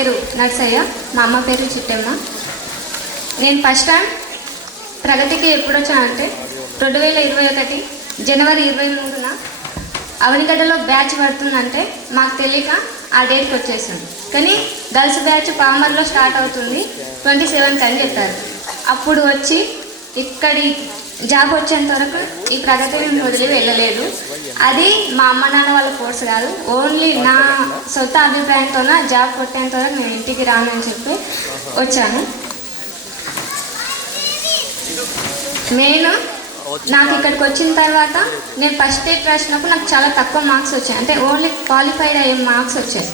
పేరు నర్సయ్య. మా అమ్మ పేరు చిట్టమ్మ. నేను ఫస్ట్ టైం ప్రగతికి ఎప్పుడు వచ్చానంటే రెండు వేల ఇరవై ఒకటి జనవరి ఇరవై మూడున అవనిగడ్డలో బ్యాచ్ పడుతుందంటే మాకు తెలియక ఆ డేట్కి వచ్చేసాం కానీ గర్ల్స్ బ్యాచ్ పామర్లో స్టార్ట్ అవుతుంది ట్వంటీ సెవెన్త్ అని చెప్పారు. అప్పుడు వచ్చి ఇక్కడి జాబ్ వచ్చేంత వరకు ఈ ప్రగతిని వదిలి వెళ్ళలేదు. అది మా అమ్మ నాన్న వాళ్ళ కోర్స్ కాదు. ఓన్లీ నా సొంత అభిప్రాయంతో జాబ్ కొట్టేంత వరకు నేను ఇంటికి రాను అని చెప్పి వచ్చాను. నేను నాకు ఇక్కడికి వచ్చిన తర్వాత నేను ఫస్ట్ డేట్ రాసినప్పుడు నాకు చాలా తక్కువ మార్క్స్ వచ్చాయి. అంటే ఓన్లీ క్వాలిఫైడ్ అయ్యే మార్క్స్ వచ్చాయి.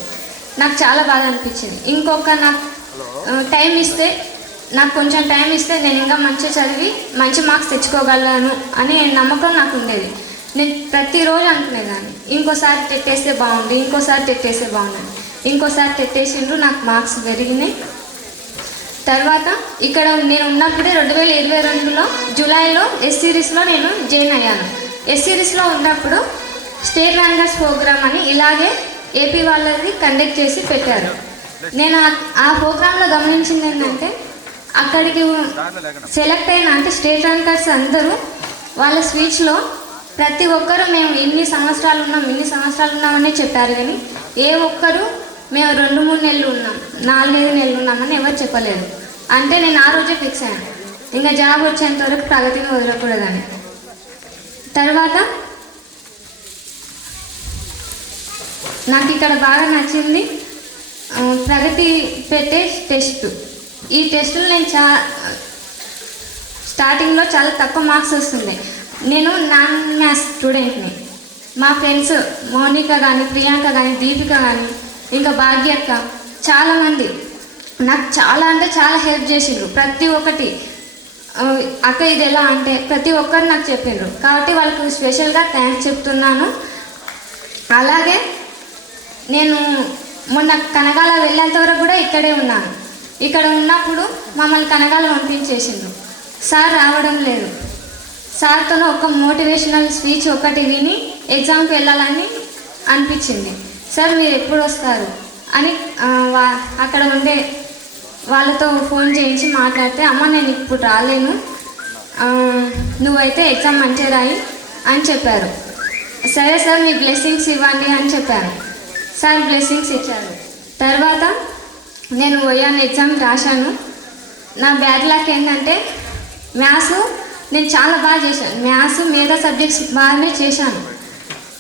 నాకు చాలా బాగా అనిపించింది. ఇంకొక నాకు టైం ఇస్తే నాకు కొంచెం టైం ఇస్తే నేను ఇంకా మంచిగా చదివి మంచి మార్క్స్ తెచ్చుకోగలను అనే నమ్మకం నాకు ఉండేది. నేను ప్రతిరోజు అనుకునేదాన్ని. ఇంకోసారి తెట్టేస్తే బాగుంది ఇంకోసారి తెట్టేస్తే బాగుంది ఇంకోసారి తెట్టేసిండ్రు నాకు మార్క్స్ పెరిగినాయి. తర్వాత ఇక్కడ నేను ఉన్నప్పుడే రెండు వేల ఇరవై రెండులో జూలైలో ఎస్ సిరీస్లో నేను జాయిన్ అయ్యాను. ఎస్ సిరీస్లో ఉన్నప్పుడు స్టేట్ ర్యాంకర్స్ ప్రోగ్రామ్ అని ఇలాగే ఏపీ వాళ్ళది కండక్ట్ చేసి పెట్టారు. నేను ఆ- ఆ ప్రోగ్రాంలో గమనించింది ఏంటంటే అక్కడికి సెలెక్ట్ అయిన అంటే స్టేట్ ర్యాంకర్స్ అందరూ వాళ్ళ స్పీచ్లో ప్రతి ఒక్కరూ మేము ఇన్ని సంవత్సరాలు ఉన్నాం ఇన్ని సంవత్సరాలు ఉన్నామని చెప్పారు కానీ ఏ ఒక్కరు మేము రెండు మూడు నెలలు ఉన్నాం నాలుగైదు నెలలు ఉన్నామని ఎవరు చెప్పలేదు. అంటే నేను ఆ రోజే ఫిక్స్ అయ్యాను. ఇంకా జాబ్ వచ్చేంత వరకు ప్రగతిని వదలకూడదని. తర్వాత నాకు ఇక్కడ బాగా నచ్చింది ప్రగతి పెట్టే టెస్ట్ ఈ టెస్టులు నేను చా స్టార్టింగ్లో చాలా తక్కువ మార్క్స్ వస్తున్నాయి. నేను నాన్ మ్యాథ్స్ స్టూడెంట్ని. మా ఫ్రెండ్స్ మౌనిక కానీ ప్రియాంక కానీ దీపిక కానీ ఇంకా భాగ్యక్క చాలామంది. నాకు చాలా అంటే చాలా హెల్ప్ చేసిండ్రు. ప్రతి ఒక్కటి అక్క ఇది ఎలా అంటే ప్రతి ఒక్కరు నాకు చెప్పిండ్రు కాబట్టి వాళ్ళకు స్పెషల్గా థ్యాంక్స్ చెప్తున్నాను. అలాగే నేను మొన్న కనగాల వెళ్ళేంత వరకు కూడా ఇక్కడే ఉన్నాను. ఇక్కడ ఉన్నప్పుడు మమ్మల్ని కనగాల పంపించేసిండ్రు. సార్ రావడం లేదు. సార్తో ఒక మోటివేషనల్ స్పీచ్ ఒకటి విని ఎగ్జామ్కి వెళ్ళాలని అనిపించింది. సార్ మీరు ఎప్పుడు వస్తారు? అని వా- అక్కడ ఉండే వాళ్ళతో ఫోన్ చేయించి మాట్లాడితే అమ్మ నేను ఇప్పుడు రాలేను. నువ్వైతే ఎగ్జామ్ మంచిగా రాయి అని చెప్పారు. సరే సార్ మీ బ్లెస్సింగ్స్ ఇవ్వండి అని చెప్పారు. సార్ బ్లెస్సింగ్స్ ఇచ్చారు. తర్వాత నేను ఓయాన్ ఎగ్జామ్ రాశాను. నా బ్యాడ్ లక్ ఏంటంటే మ్యాథ్స్ నేను చాలా బాగా చేశాను. మ్యాథ్స్ మిగతా సబ్జెక్ట్స్ బాగానే చేశాను.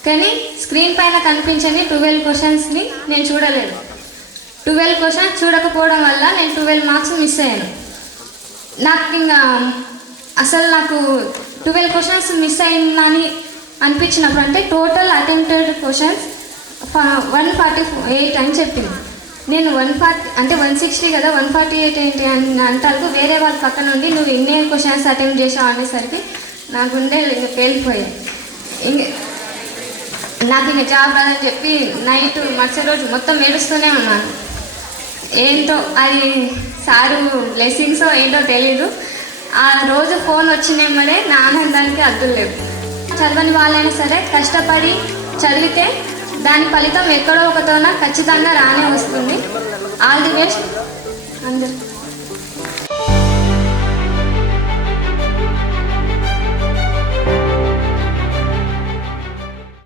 కానీ స్క్రీన్ పైన కనిపించని ట్వెల్వ్ క్వశ్చన్స్ని నేను చూడలేదు. ట్వెల్వ్ క్వశ్చన్స్ చూడకపోవడం వల్ల నేను ట్వెల్వ్ మార్క్స్ మిస్ అయ్యాను. నాకు ఇంకా అసలు నాకు ట్వెల్వ్ క్వశ్చన్స్ మిస్ అయిందని అనిపించినప్పుడు అంటే total attempted questions one forty eight అని చెప్పింది. నేను వన్ ఫార్టీ అంటే వన్ సిక్స్టీ కదా వన్ ఫార్టీ ఎయిట్ ఏంటి అని అంటారు వేరే వాళ్ళ పక్కన నుండి నువ్వు ఎన్ని క్వశ్చన్స్ అటెంప్ట్ చేసావు అనేసరికి నా గుండె ఇంక పేలిపోయాయి. ఇంక నాకు ఇంక జాబ్ రాదని చెప్పి నైట్ మరుసటి రోజు మొత్తం ఏడుస్తూనే ఉన్నాను. ఏంటో అది సారు బ్లెస్సింగ్స్ ఏంటో తెలీదు. ఆ రోజు ఫోన్ వచ్చినమ్మడే నా ఆనందానికి అద్దులు లేవు. చదవని వాళ్ళైనా సరే కష్టపడి చదివితే దాని ఫలితం ఎక్కడో ఒకతోన ఖచ్చితంగా రానే వస్తుంది. All the best. అందరూ.